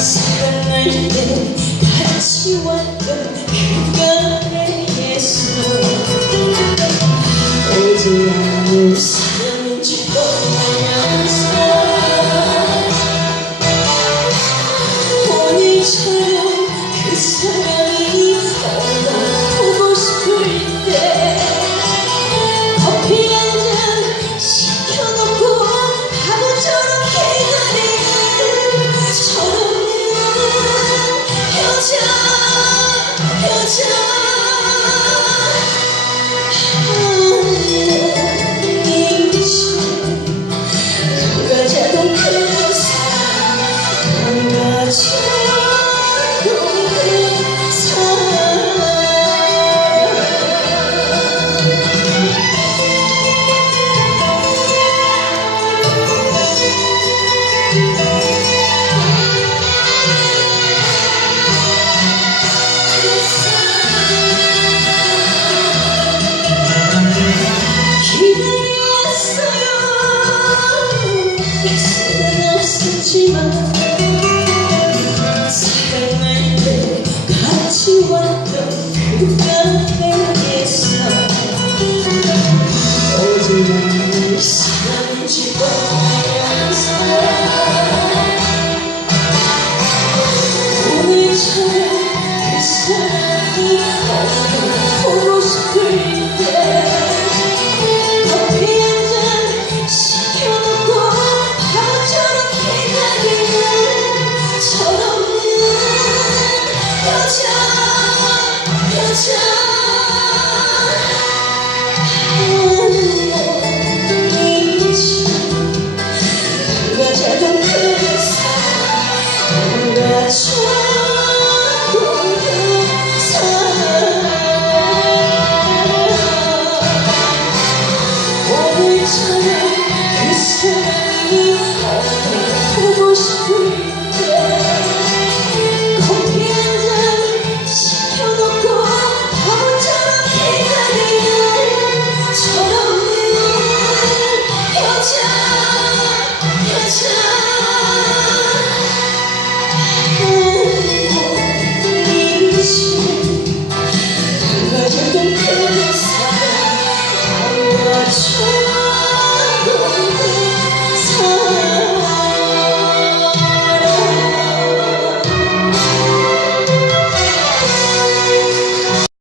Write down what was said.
知らない Yes. touch.